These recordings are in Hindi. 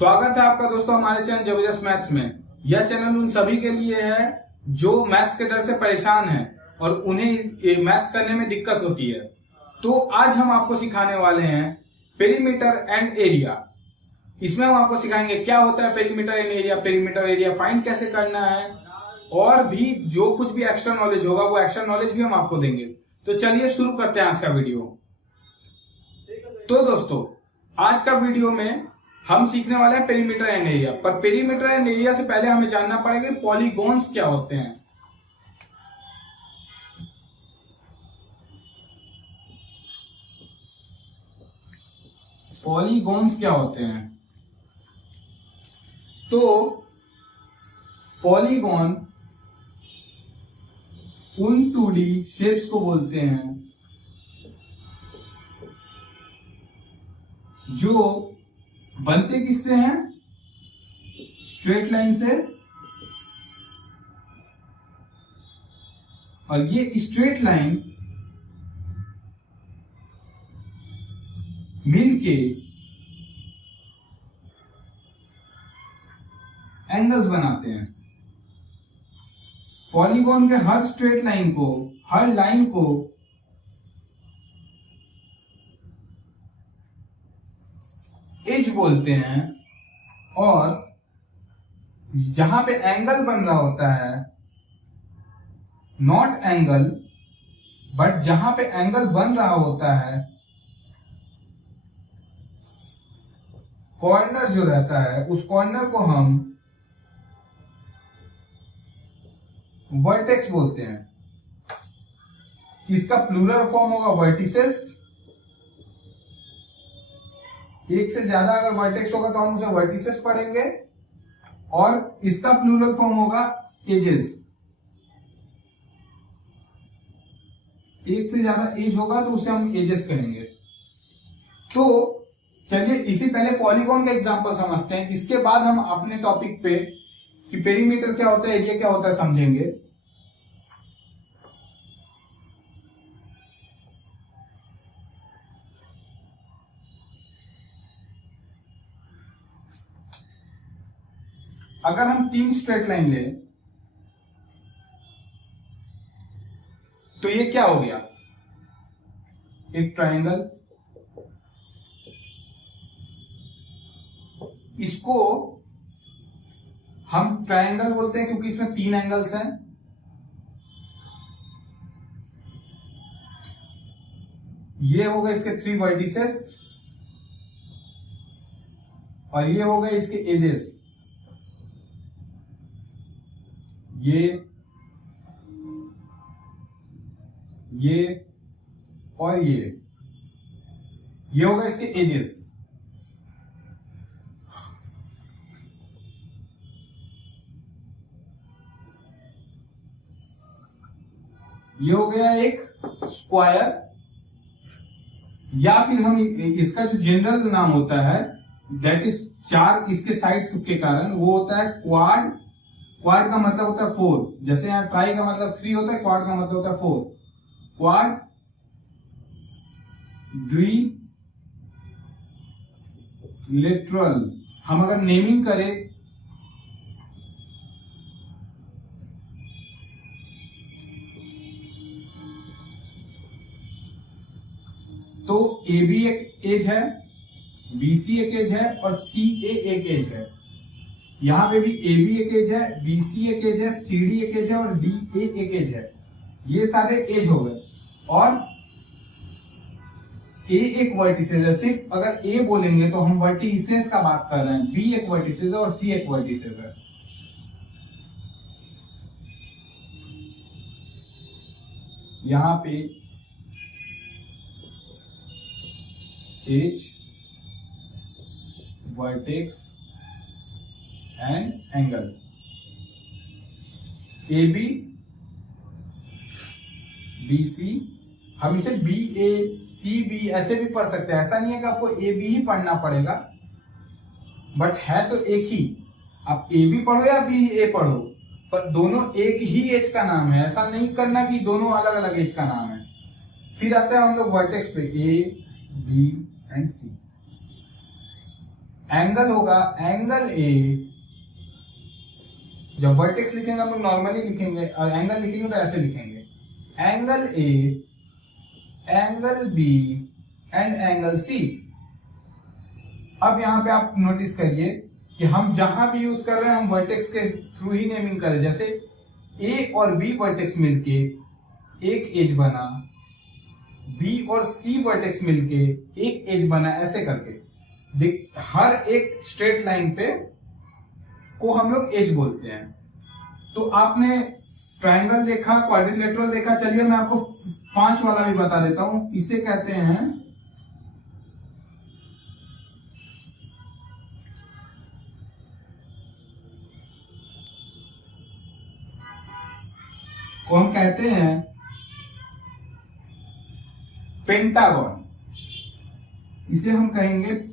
स्वागत है आपका दोस्तों हमारे चैनल जबरदस्त मैथ्स में। यह चैनल उन सभी के लिए है जो मैथ्स के डर से परेशान हैं और उन्हें मैथ्स करने में दिक्कत होती है। तो आज हम आपको सिखाने वाले हैं पेरीमीटर एंड एरिया। इसमें हम आपको सिखाएंगे क्या होता है perimeter and area, perimeter area find कैसे करना है, और भी जो कुछ भी एक्स्ट्रा नॉलेज होगा वो एक्स्ट्रा नॉलेज भी हम आपको देंगे। तो चलिए शुरू करते हैं आज का वीडियो। तो दोस्तों आज का वीडियो में हम सीखने वाले हैं पेरीमीटर एंड एरिया। पर पेरीमीटर एंड एरिया से पहले हमें जानना पड़ेगा पॉलीगॉन्स क्या होते हैं। पॉलीगॉन्स क्या होते हैं? तो पॉलीगॉन उन 2D शेप्स को बोलते हैं जो बनते किससे हैं? स्ट्रेट लाइन से। और ये स्ट्रेट लाइन मिलके एंगल्स बनाते हैं। पॉलीगॉन के हर स्ट्रेट लाइन को, हर लाइन को एज बोलते हैं, और जहां पे एंगल बन रहा होता है, नॉट एंगल बट जहां पे एंगल बन रहा होता है, कॉर्नर जो रहता है, उस कॉर्नर को हम वर्टेक्स बोलते हैं। इसका प्लूरल फॉर्म होगा वर्टिसेस। एक से ज्यादा अगर वर्टेक्स होगा तो हम उसे वर्टिसेस पढ़ेंगे, और इसका प्लूरल फॉर्म होगा एजेस। एक से ज्यादा एज होगा तो उसे हम एजेस कहेंगे। तो चलिए इसी पहले पॉलीगॉन का एग्जांपल समझते हैं, इसके बाद हम अपने टॉपिक पे कि पेरीमीटर क्या होता है, एरिया क्या होता है समझेंगे। अगर हम 3 स्ट्रेट लाइन ले तो ये क्या हो गया? एक ट्रायंगल। इसको हम ट्रायंगल बोलते हैं क्योंकि इसमें 3 एंगल्स हैं। ये हो गए इसके 3 वर्टिसेस, और ये हो गए इसके एजेस। ये और ये होगा इसके एजेस। ये हो गया एक स्क्वायर, या फिर हम इसका जो जनरल नाम होता है दैट इज 4 इसके साइड्स के कारण वो होता है क्वाड। क्वाड का मतलब होता है 4। जैसे यहां ट्राई का मतलब 3 होता है, क्वाड का मतलब होता है 4। Quad lateral. हम अगर नेमिंग करें तो ए बी एक एज है, बी सी एक एज है, और सी ए एक एज है। यहां पे भी ए बी एक एज है, बी सी एक एज है, सी डी एक एज है, और डी ए एक एज है। ये सारे एज हो गए। और ए एक वर्टिसेस है। सिर्फ अगर ए बोलेंगे तो हम वर्टिसेस का बात कर रहे हैं। बी एक वर्टिसेस है और सी एक वर्टिसेस है। यहां पे edge, vertex and angle. A B, B C, हम इसे बी ए सी बी ऐसे भी पढ़ सकते हैं। ऐसा नहीं है कि आपको ए बी ही पढ़ना पड़ेगा, बट है तो एक ही। आप ए बी पढ़ो या बी ए पढ़ो, पर दोनों एक ही एज का नाम है। ऐसा नहीं करना कि दोनों अलग अलग एज का नाम है। फिर आता है हम लोग वर्टेक्स पे, A B and C. Angle होगा एंगल ए, जब वर्टेक्स लिखेंगे हम लोग नॉर्मली लिखेंगे और एंगल लिखेंगे तो ऐसे लिखेंगे, angle A, angle B and angle C. अब यहां पे आप नोटिस करिए कि हम जहां भी यूज कर रहे हैं हम वर्टेक्स के थ्रू ही नेमिंग करें। जैसे ए और बी वर्टेक्स मिलके एक एज बना, बी और सी वर्टेक्स मिलके एक एज बना, ऐसे करके हर एक स्ट्रेट लाइन पे को हम लोग एज बोलते हैं। तो आपने ट्रायंगल देखा, क्वाड्रिलेटरल देखा, चलिए मैं आपको 5 वाला भी बता देता हूं। इसे कहते हैं को हम कहते हैं पेंटागन। इसे हम कहेंगे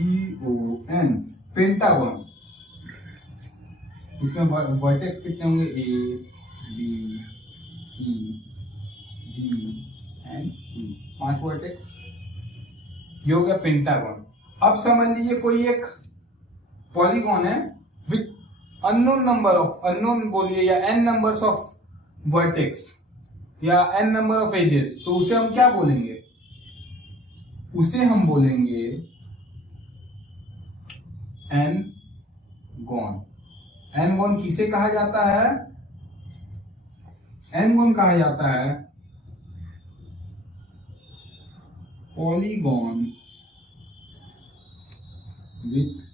PENTAGON, पेंटागन। इसमें वर्टेक्स कितने होंगे, A B C D and E, 5 vertex. ये हो गया पेंटागन। अब समझ लीजिए कोई एक पॉलीगॉन है with unknown number of, unknown बोलिए या n नंबर्स ऑफ वर्टेक्स या n नंबर ऑफ एजेस, तो उसे हम क्या बोलेंगे, उसे हम बोलेंगे n-गॉन। n-गॉन किसे कहा जाता है, n-गॉन कहा जाता है polygon with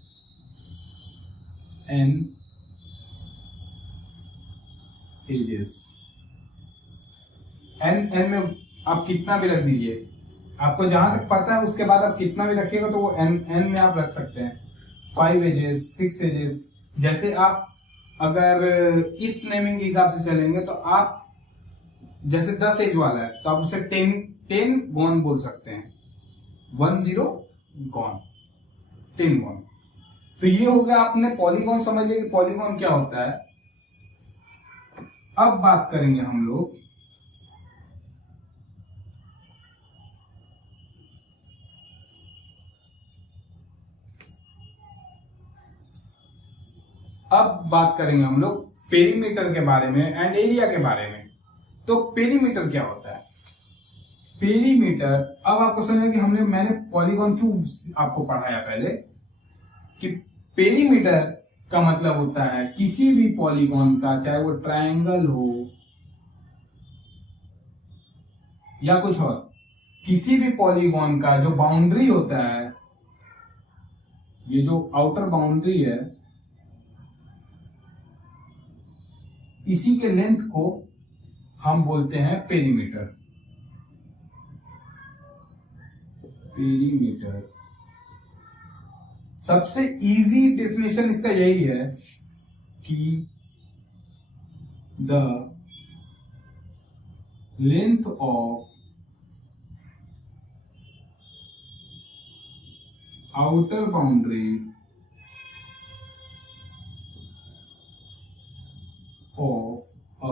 n edges. n में आप कितना भी रख दीजिए, आपको जहां तक पता है उसके बाद आप कितना भी रखिएगा तो वो n में आप रख सकते हैं। 5 एजेस, 6 एजेस। जैसे आप अगर इस नेमिंग के हिसाब से चलेंगे तो आप जैसे 10 एज वाला है तो आप उसे 10 गॉन बोल सकते हैं, 10 गॉन, 10 गॉन। तो ये हो गया, आपने पॉलीगॉन समझ लिया कि पॉलीगॉन क्या होता है। अब बात करेंगे हम लोग पेरीमीटर के बारे में एंड एरिया के बारे में। तो पेरीमीटर क्या होता है, पेरीमीटर, अब आपको समझे कि मैंने पॉलीगॉन क्यों आपको पढ़ाया पहले, कि पेरीमीटर का मतलब होता है किसी भी पॉलीगॉन का, चाहे वो ट्रायंगल हो या कुछ और, किसी भी पॉलीगॉन का जो बाउंड्री होता है, ये जो आउटर बाउंड्री है, इसी के लेंथ को हम बोलते हैं पेरीमीटर। पेरीमीटर सबसे इजी डेफिनेशन इसका यही है कि the length of outer boundary of a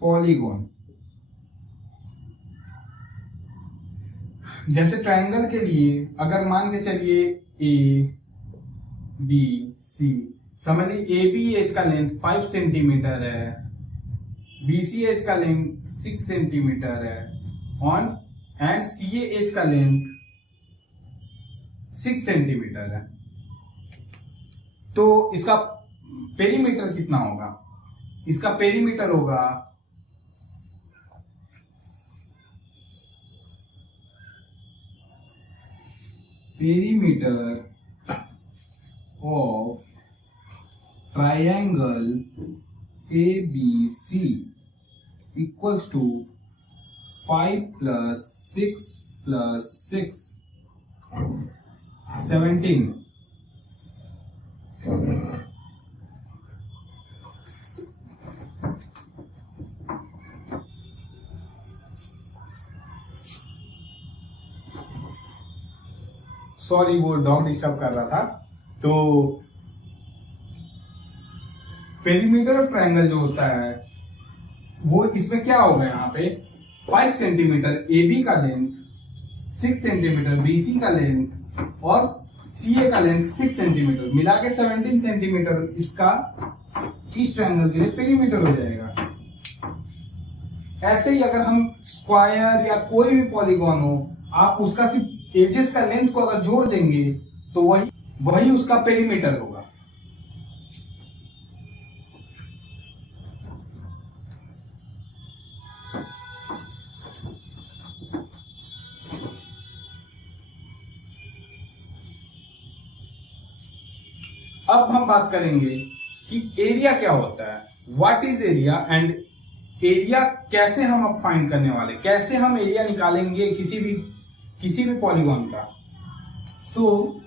polygon. जैसे ट्रायंगल के लिए अगर मान के चलिए ए बी सी, समझ लीजिए ए बी एज का लेंथ 5 सेंटीमीटर है, बी सी एज का लेंथ 6 सेंटीमीटर है, ऑन एंड सी एज का लेंथ 6 सेंटीमीटर है। तो इसका पेरीमीटर कितना होगा, इसका पेरीमीटर होगा perimeter of triangle ABC equals to 5 + 6 + 6 17। Sorry, वो डॉग डिस्टर्ब कर रहा था। तो पेरीमीटर ऑफ ट्रायंगल जो होता है वो इसमें क्या होगा, यहाँ पे 5 सेंटीमीटर AB का लेंथ, 6 सेंटीमीटर BC का लेंथ और CA का लेंथ 6 सेंटीमीटर मिला के 17 सेंटीमीटर इसका इस ट्रायंगल के लिए पेरीमीटर हो जाएगा। ऐसे ही अगर हम स्क्वायर या कोई भी पॉलीगॉन हो, आप उसका सिर्फ एजेस का लेंथ को अगर जोड़ देंगे तो वही उसका पेरीमीटर होगा। अब हम बात करेंगे कि एरिया क्या होता है, what is area, and area कैसे हम अब फाइंड करने वाले, कैसे हम एरिया निकालेंगे किसी भी पॉलीगॉन का। तो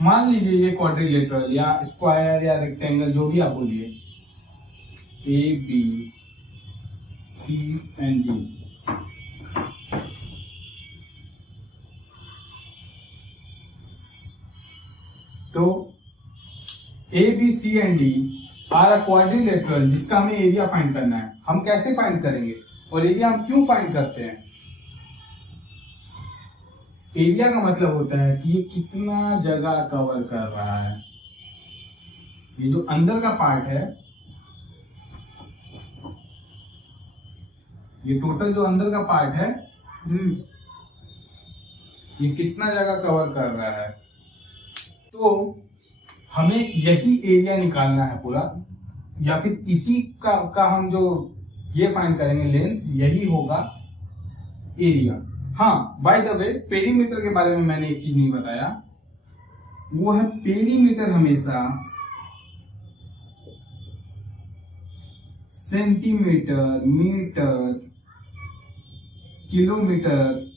मान लीजिए ये क्वाड्रिलेटरल या स्क्वायर या रेक्टेंगल जो भी आप बोलिए, A B C and D। तो A B C and D are a quadrilateral जिसका हमें एरिया फाइंड करना है। हम कैसे फाइंड करेंगे और एरिया हम क्यों फाइंड करते हैं? एरिया का मतलब होता है कि ये कितना जगह कवर कर रहा है। ये जो अंदर का पार्ट है, ये टोटल जो अंदर का पार्ट है, ये कितना जगह कवर कर रहा है। तो हमें यही एरिया निकालना है पूरा, या फिर इसी का हम जो ये फाइंड करेंगे लेंथ, यही होगा एरिया। हाँ, बाय द वे पेरीमीटर के बारे में मैंने एक चीज नहीं बताया, वो है पेरीमीटर हमेशा सेंटीमीटर, मीटर, किलोमीटर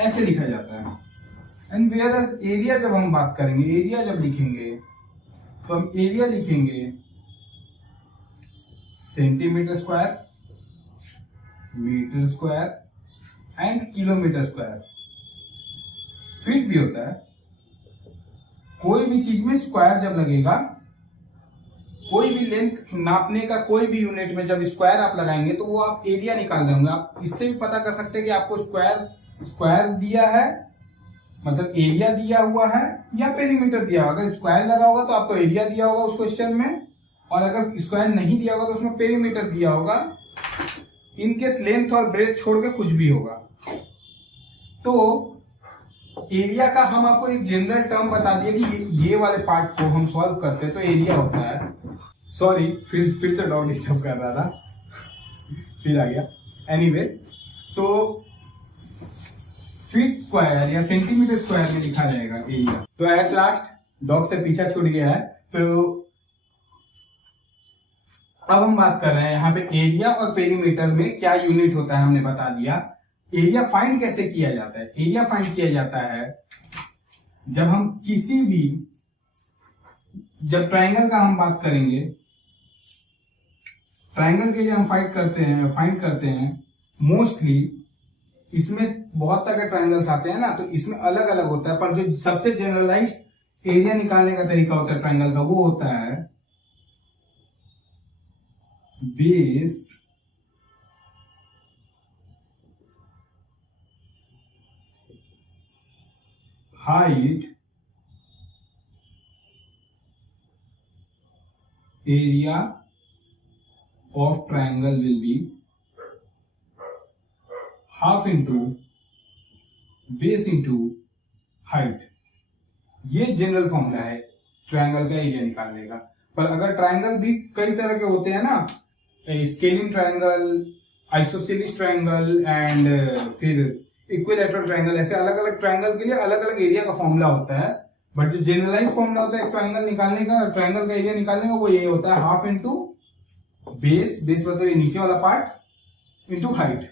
ऐसे लिखा जाता है। एंड वेयर एरिया जब हम बात करेंगे, एरिया जब लिखेंगे तो हम एरिया लिखेंगे centimetre square, metre square and kilometre square. Feet भी होता है। कोई भी चीज में स्क्वायर जब लगेगा, कोई भी लेंथ नापने का कोई भी यूनिट में जब स्क्वायर आप लगाएंगे तो वो आप एरिया निकाल देंगे। आप इससे भी पता कर सकते हैं कि आपको स्क्वायर दिया है, मतलब एरिया दिया हुआ है, या पेरीमीटर दिया होगा। अगर स्क्वायर लगा होगा तो आपको एरिया दिया होगा उस क्वेश्चन में, और अगर स्क्वायर नहीं दिया होगा तो उसमें पेरीमीटर दिया होगा। इनकेस लेंथ और ब्रेथ छोड़ के कुछ भी होगा। तो एरिया का हम आपको एक जनरल टर्म बता दिया कि ये वाले पार्ट को हम सॉल्व करते हैं तो एरिया होता है। सॉरी, फिर से डॉग डिस्टर्ब कर रहा था, फिर आ गया। एनीवे, तो फीट स्क्वायर या सेंटीमीटर स्क्वायर में लिखा जाएगा एरिया। तो एट लास्ट डॉग से पीछा छूट गया है। तो अब हम बात कर रहे हैं यहाँ पे एरिया और पेरीमीटर में क्या यूनिट होता है, हमने बता दिया। एरिया फाइंड कैसे किया जाता है? एरिया फाइंड किया जाता है जब हम किसी भी, जब ट्रायंगल का हम बात करेंगे, ट्रायंगल के लिए हम फाइंड करते हैं मोस्टली इसमें बहुत तरह के ट्रायंगल्स आते हैं ना, तो इसमें अलग अलग होता है, पर जो सबसे जनरलाइज्ड एरिया निकालने का तरीका होता है ट्रायंगल का, वो होता है base height area of triangle will be half into base into height. ये जनरल फॉर्मूला है ट्रायंगल का एरिया निकालने का। पर अगर ट्रायंगल भी कई तरह के होते हैं ना, scaling triangle, isosceles triangle and फिर इक्विलैटरल ट्रायंगल, ऐसे अलग अलग ट्रायंगल के लिए अलग अलग एरिया का फॉर्मूला होता है। बट जो जनरलाइज फॉर्मूला होता है ट्रायंगल निकालने का, ट्रायंगल का एरिया निकालने का, वो ये होता है हाफ इंटू बेस मतलब ये नीचे वाला पार्ट, इंटू हाइट।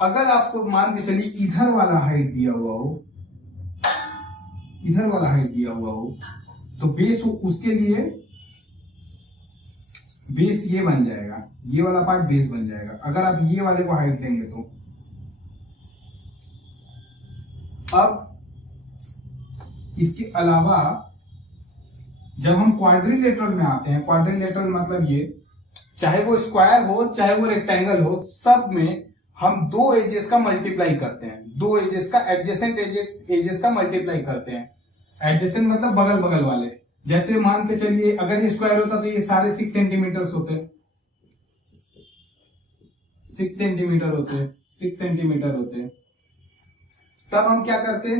अगर आपको मान के चलिए इधर वाला हाइट दिया हुआ हो, इधर वाला हाइट दिया हुआ हो, तो बेस उसके लिए बेस ये बन जाएगा, ये वाला पार्ट बेस बन जाएगा। अगर आप ये वाले को हाइट देंगे तो अब इसके अलावा जब हम क्वाड्रिलेटरल में आते हैं, क्वाड्रिलेटरल मतलब ये, चाहे वो स्क्वायर हो चाहे वो रेक्टेंगल हो, सब में हम दो एजेस का मल्टीप्लाई करते हैं, दो एजेस का, एडजेसेंट एजेस का मल्टीप्लाई करते हैं। एडजेसेंट मतलब बगल बगल वाले। जैसे मान के चलिए अगर ये स्क्वायर होता तो ये सारे 6 सेंटीमीटर होते, 6 सेंटीमीटर होते, 6 सेंटीमीटर होते। तब हम क्या करते,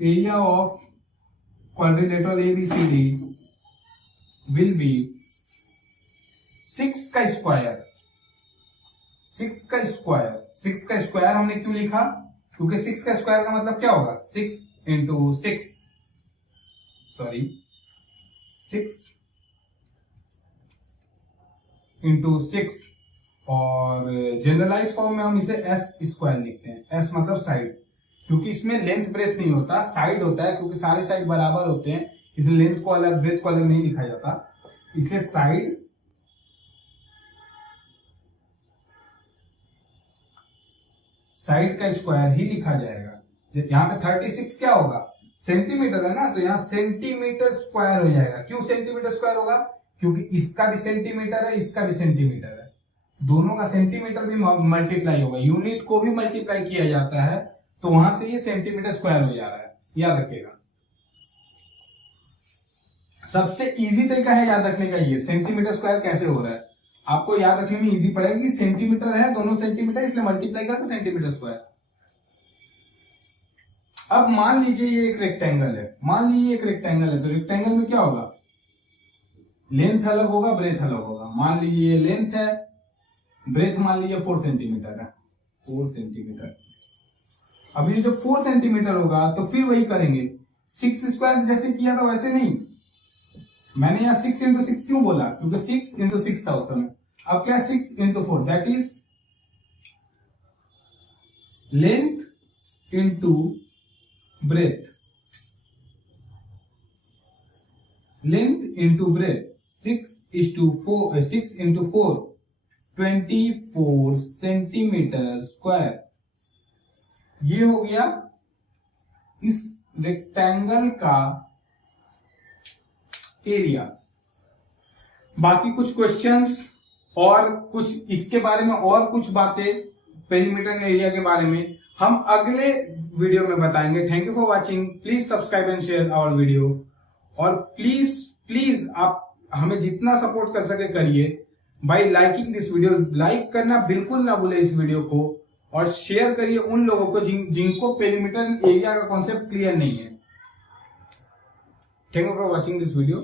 area of quadrilateral ABCD will be 6 का स्क्वायर, 6 का स्क्वायर। 6 का स्क्वायर हमने क्यों लिखा, क्योंकि 6 का स्क्वायर का मतलब क्या होगा, 6 इंटू 6, सॉरी 6 इंटू 6, और जनरलाइज फॉर्म में हम इसे एस स्क्वायर लिखते हैं। एस मतलब साइड, क्योंकि इसमें लेंथ ब्रेथ नहीं होता, साइड होता है, क्योंकि सारे साइड बराबर होते हैं, इसलिए लेंथ को अलग ब्रेथ को अलग नहीं लिखा जाता, इसलिए साइड का स्क्वायर ही लिखा जाएगा। यहाँ पे 36 क्या होगा, सेंटीमीटर है ना, तो यहाँ सेंटीमीटर स्क्वायर हो जाएगा। क्यों सेंटीमीटर स्क्वायर होगा, क्योंकि इसका भी सेंटीमीटर है, इसका भी सेंटीमीटर है, दोनों का सेंटीमीटर भी मल्टीप्लाई होगा, यूनिट को भी मल्टीप्लाई किया जाता है, तो वहां से ये सेंटीमीटर स्क्वायर हो जा रहा है, याद रखिएगा। सबसे इजी तरीका है याद रखने का ये, सेंटीमीटर स्क्वायर कैसे हो रहा है आपको याद रखने में इजी पड़ेगा। सेंटीमीटर है, दोनों सेंटीमीटर, इसलिए मल्टीप्लाई करके सेंटीमीटर स्क्वायर। अब मान लीजिए ये एक रेक्टेंगल है, मान लीजिए एक रेक्टेंगल है, तो रेक्टेंगल में क्या होगा, लेंथ अलग होगा, ब्रेथ अलग होगा। मान लीजिए ये लेंथ है, ब्रेथ मान लीजिए 4 सेंटीमीटर है, 4 सेंटीमीटर। अब ये जो 4 सेंटीमीटर होगा तो फिर वही करेंगे, 6 स्क्वायर जैसे किया था वैसे नहीं। मैंने यहाँ 6 इंटू 6 क्यों बोला, क्योंकि 6 इंटू 6 था उस समय। अब क्या 6 into 4, that is length into breadth, length into breadth, 6 into 4 24 centimetre square. ये हो गया इस रेक्टेंगल का एरिया। बाकी कुछ क्वेश्चंस और कुछ इसके बारे में और कुछ बातें पेरीमीटर एरिया के बारे में हम अगले वीडियो में बताएंगे। Thank you for watching, please subscribe and share our video, और प्लीज आप हमें जितना सपोर्ट कर सके करिए by liking this video. Like करना बिल्कुल ना भूले इस वीडियो को, और शेयर करिए उन लोगों को जिनको पेरीमीटर एरिया का कॉन्सेप्ट क्लियर नहीं है। Thank you for watching this video.